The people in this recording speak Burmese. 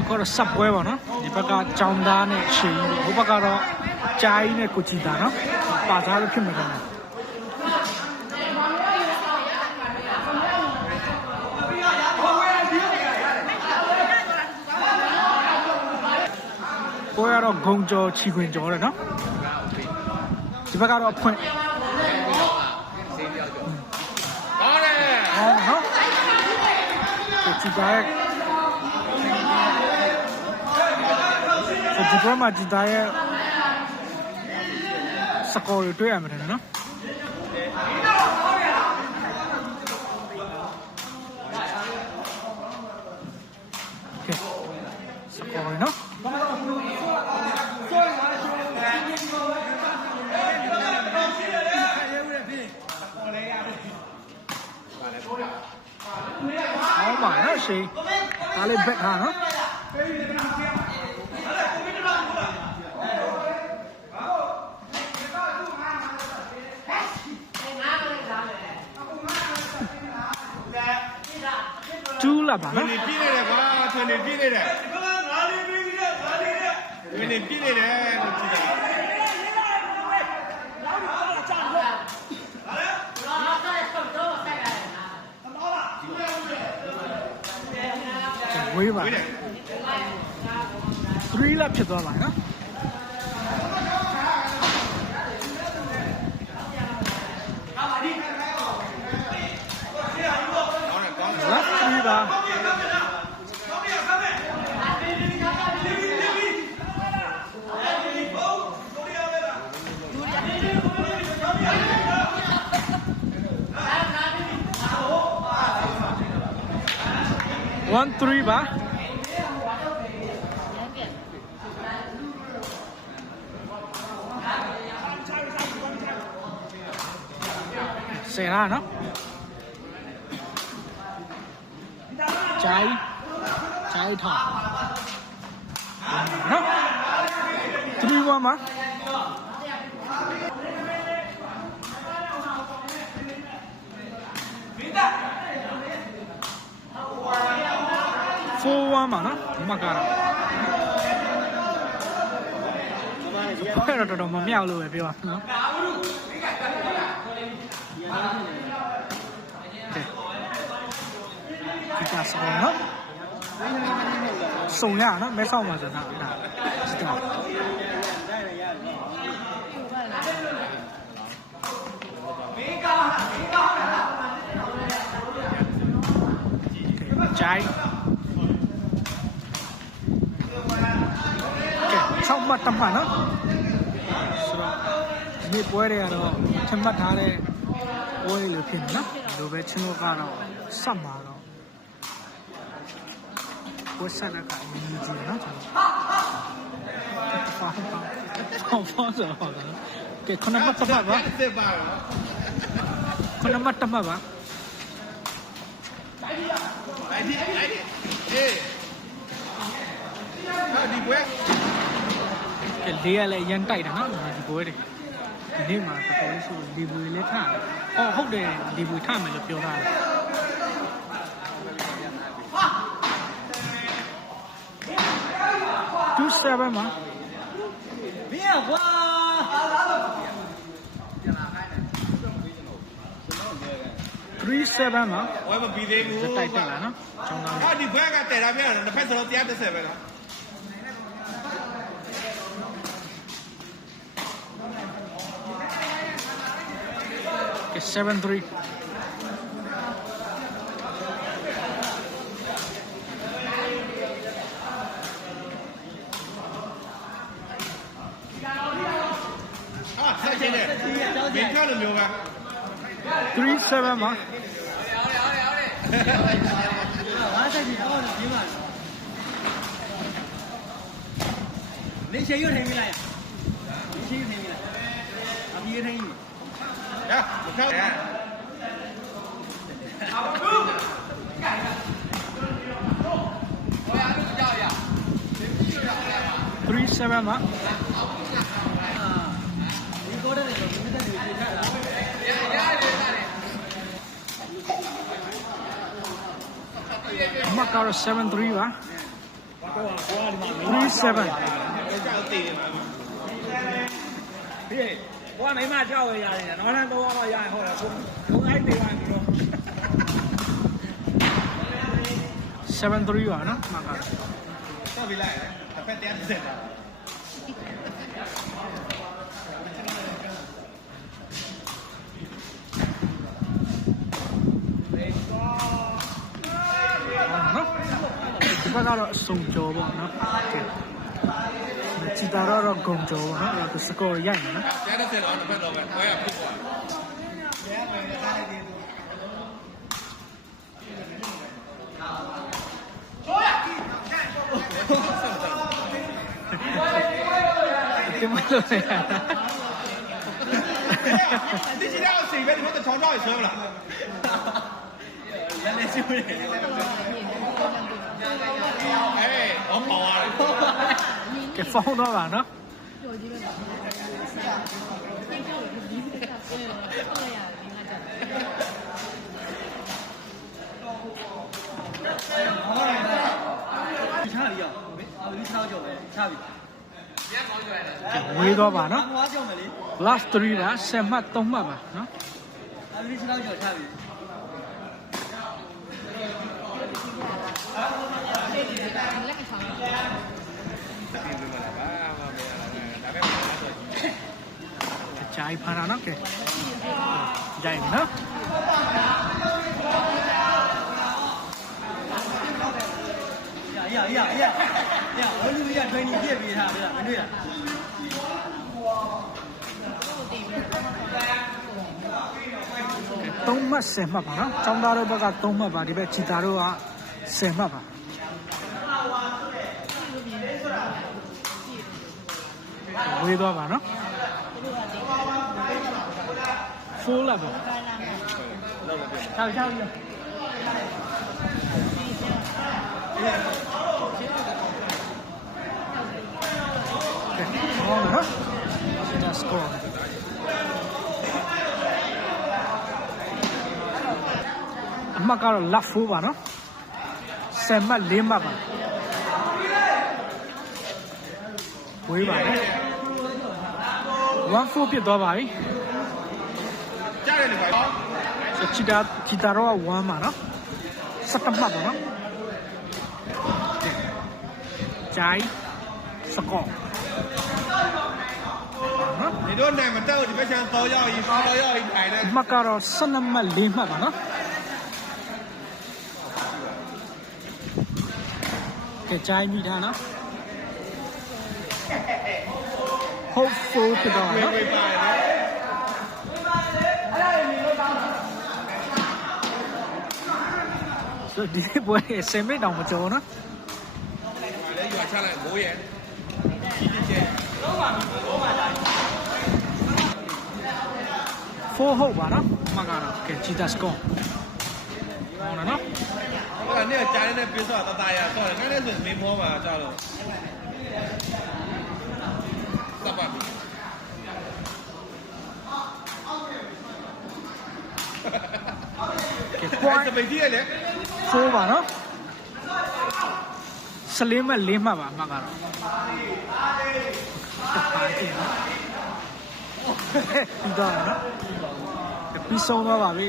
အခုတော့ဆက်ပွဲပါနော်ဒီဘက်ကចောင်းသားနဲ့ရှင်ဟိုဘက်ကတော့ကြာကြီးနဲ့ကိုကြည်တာနော်ပါသားလို့ဖြစ်မှာတယ်ကိုရတော့ဂုံကြောချီခွင်ကြောတယ်နော်ဒီဘက်ကတော့အဖွင့်ကောင်းတယ်ဟောနော်ကိုကြည်တာရဲ့ဆို ဒီဘက်မှာဒီသားရဲ့စကောတွေတွေ့ရမှာတယ်နော်စကောရနော်好嘛，那谁？哪里白看啊？ နေပြည့်နေတယ်ငါလေးပြည့် One three ba. Será, ¿no? Cháy Cháy thỏ No Three one mà Vinda! 41မှာနော်ဒီမှာကတော့ဖွဲ့တော့တော်တော်မမြောက်လို့ပဲပြောတာနော်ဒီကဆောင်းနော်စုံရနော်မဲဆောက်မှာဆိုတော့ဒါဒီတော့မေကာမေကာဂျိုင်း မှတ်တမှတ်နော်ဆိုတော့ဒီနေ့ပွဲတွေကတော့ထမှတ်ထားတဲ့ပွဲတွေလို့ဖြစ်နေနော်ဒီလိုပဲချင်းတို့ကတော့စက်မှာတော့ဝက်ဆက်ကအမြင်ကြီးတယ်နော်ကျွန်တော်ဖောင်းဖောင်းဖောင်းဖောင်းဆိုတော့ကဲခုနမတ်တမတ်ပါအစ်စ်ပါတော့ခုနမတ်တမတ်ပါအဲ့ဒီအဲ့ဒီအေးဟာဒီပွဲ ကဲလေးရလဲရန်တိုက်တယ်နော်ဒီဘွဲတွေဒီနေ့မှာတော်တော်လေးဆိုလီဘူလေးထားတယ်အော်ဟုတ်တယ်လီဘူထားမယ်လို့ပြောတာလေတူးဆယ်ပါမှာမင်းကွာ37မှာဝဲမပြီးသေးဘူးစတိုက်တက်လာနော်ကျောင်းသားဟာဒီပွဲကတဲတာပြရတယ်တစ်ဖက်စလုံး130ပဲနော်ကဲ73ဟာဆက်ချင်းတယ်မင်းကလို မျိုးပါ37မှာငါဆိုင်ကြီးတော့ဒီမှာမင်းရှေ့ရွထိုင်မိလိုက်မင်းရှေ့ ရွထိုင်မိလိုက်အပြေးထိုင်မိဟာမ ကောက်ရ37မှာဒီကောတဲ့တော့မင်းတက်နေပြေးထားတာအမကတော့73ပါကိုကကိုကဒီမှာ37ကြောက်သေးတယ်မှာဒီကိုကမိမကြောက်ရရတယ်နော်နောက်တော့တော့ရရင်ဟုတ်တယ်ကိုဘုံအိုက်တေးသွားပြီတော့73ပါနော်မှန်ပါတော့ပြလိုက်ရတယ်တစ်ဖက်တရားတစ်စက်တာနော်ဒီဘက်ကတော့အစုံကြောပေါ့နော် ကဲချီတာတော့ဂုံကြောပေါ့နော်အဲ့ဒါစကောရိုက်နေနော် တရားတစ်စက်တော့တစ်ဖက်တော့ပဲပွဲရဖြစ်သွား ဒီမလို့ရ ဒီချီတော့စိတ်ပဲဒီမှာချောင်းချောင်းဆွဲမလား လက်လက်ရှိနေတယ် အေးဟောပေါ်ရတယ် ကဲဖုန်းတော့ပါနော် 有这个老师来是啊，那个我离不开， 嗯，后来呀，应该讲。 ချပြီရောအော်ဒီ6ကြောက်ပဲချပြီ ဝေးတော့ပါနော် ဘွားကြောက်မယ်လေ last 3ပါ10မှတ်3မှတ်ပါနော် အော်ဒီ6ကြောက်ချပြီ လက်ခံပါဘူး။ကြိုင်ဖာနာနော်ကဲ။ကြိုင်နော်။ရရရရရဝလူကြီးကဒွိုင်းကြီးပြည့်ပေးထားဗျာမတွေ့လားသုံးမှတ်ဆယ်မှတ်ပါနော်ចောင်းသားတို့ဘက်ကသုံးမှတ်ပါဒီဘက်ခြေသားတို့ကဆယ်မှတ်ပါ ဝေးတော့ပါနော်4လာပါချပြီချပြီကဲဟောနော်ဒါ score အမှတ်ကတော့ left 4ပါနော်10မှတ်4မှတ်ပါဝေးပါနော် 1 4ဖြစ်သွားပါပြီ ကြားတယ်လေဗျာ ဆိုချီတာချီတာတော့1ပါနော်17မှတ်ပါနော်ဂျိုင်စကောနော် 你都奶没到，你别想早要一早要一台的。 အမှတ်ကတော့12မှတ်4မှတ်ပါနော်ကဲ hopeful ဖြစ်တော့နော်ဆိုဒီပွဲဆယ်မိနစ်တောင်မကျော်နော်လဲရွာချလိုက်မိုးရဲ့လုံးဝလုံးဝလာဖို့ဟုတ်ပါနော်မကတော့ကဲချီတာစကောဟောနော်နော်ဟိုကနေကြားနေတဲ့ပြေဆော့တတရာဆော့တယ်နည်းနည်းဆိုမင်းမောပါကြားလို့ သတ်ပါပြီကွာစပိတ်ကြီးရလေဆိုးပါနော်စလင်းမဲ့လေးမှတ်ပါအမှတ်ကတော့ပြီးတော့နော်ပြီးဆုံးသွားပါပြီ